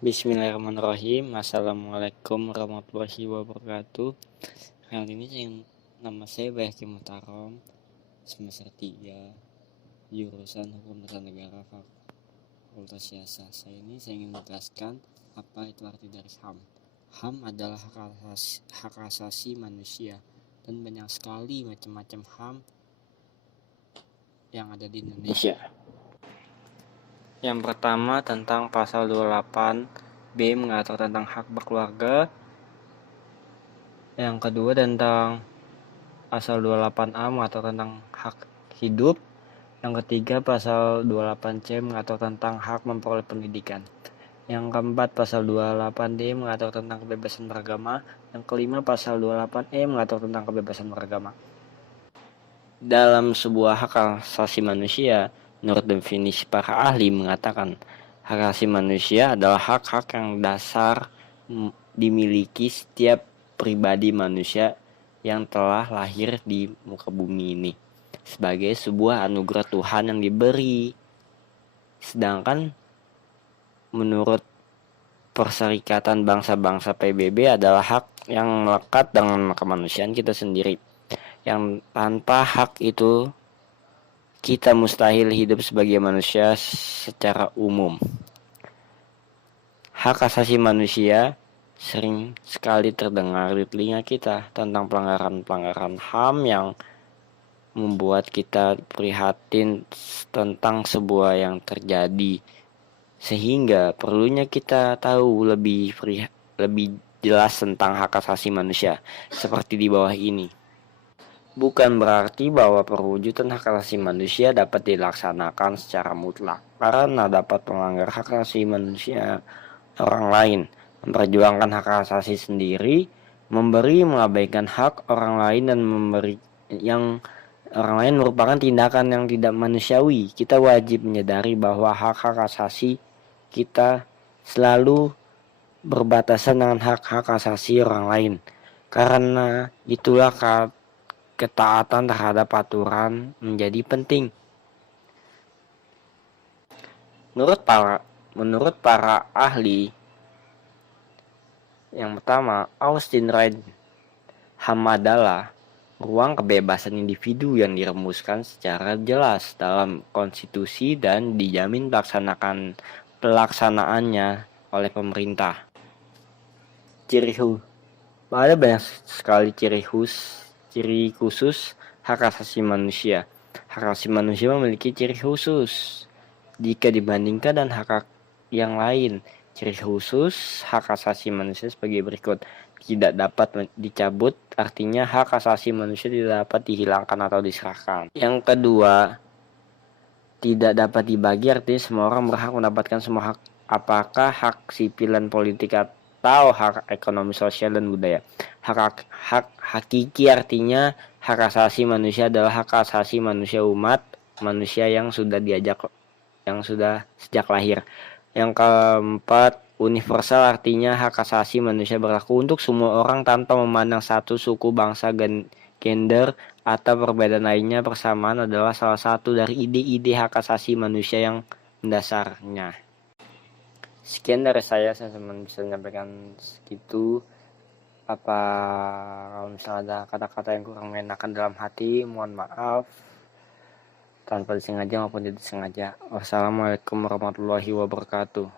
Bismillahirrahmanirrahim. Assalamualaikum warahmatullahi wabarakatuh. Kali ini nama saya Bayaki Mutarom, semester 3, jurusan Hukum Tata Negara Fakultas Siasa. Saya ingin menjelaskan apa itu arti dari HAM. HAM adalah hak asasi manusia, dan banyak sekali macam-macam HAM yang ada di Indonesia. Yang pertama tentang pasal 28B mengatur tentang hak berkeluarga. Yang kedua tentang pasal 28A mengatur tentang hak hidup. Yang ketiga pasal 28C mengatur tentang hak memperoleh pendidikan. Yang keempat pasal 28D mengatur tentang kebebasan beragama. Yang kelima pasal 28E mengatur tentang kebebasan beragama. Dalam sebuah hak asasi manusia, menurut definisi para ahli mengatakan, hak asasi manusia adalah hak-hak yang dasar dimiliki setiap pribadi manusia yang telah lahir di muka bumi ini sebagai sebuah anugerah Tuhan yang diberi. Sedangkan menurut Perserikatan Bangsa-Bangsa PBB adalah hak yang melekat dengan kemanusiaan kita sendiri, yang tanpa hak itu kita mustahil hidup sebagai manusia secara umum. Hak asasi manusia sering sekali terdengar di telinga kita tentang pelanggaran-pelanggaran HAM yang membuat kita prihatin tentang sebuah yang terjadi, sehingga perlunya kita tahu lebih jelas tentang hak asasi manusia seperti di bawah ini. Bukan berarti bahwa perwujudan hak asasi manusia dapat dilaksanakan secara mutlak, karena dapat melanggar hak asasi manusia orang lain, memperjuangkan hak asasi sendiri, mengabaikan hak orang lain, dan memberi yang orang lain merupakan tindakan yang tidak manusiawi. Kita wajib menyadari bahwa hak-hak asasi kita selalu berbatasan dengan hak-hak asasi orang lain. Karena itulah ketaatan terhadap aturan menjadi penting. Menurut para ahli, yang pertama, Austin Wright, HAM adalah ruang kebebasan individu yang dirumuskan secara jelas dalam konstitusi dan dijamin pelaksanaannya oleh pemerintah. Ada banyak sekali ciri khusus hak asasi manusia. Hak asasi manusia memiliki ciri khusus jika dibandingkan dengan hak yang lain. Ciri khusus hak asasi manusia sebagai berikut: tidak dapat dicabut, artinya hak asasi manusia tidak dapat dihilangkan atau diserahkan. Yang kedua, tidak dapat dibagi, artinya semua orang berhak mendapatkan semua hak, apakah hak sipil dan politik atau hak ekonomi, sosial, dan budaya. Hak hakiki artinya hak asasi manusia adalah hak asasi manusia umat manusia yang sudah sejak lahir. Yang keempat, universal artinya hak asasi manusia berlaku untuk semua orang tanpa memandang status, suku, bangsa, gender, atau perbedaan lainnya. Persamaan adalah salah satu dari ide-ide hak asasi manusia yang mendasarnya. Sekian dari saya bisa menyampaikan segitu. Kalau misalnya ada kata-kata yang kurang mengenakan dalam hati, mohon maaf, tanpa disengaja maupun tidak disengaja. Wassalamualaikum warahmatullahi wabarakatuh.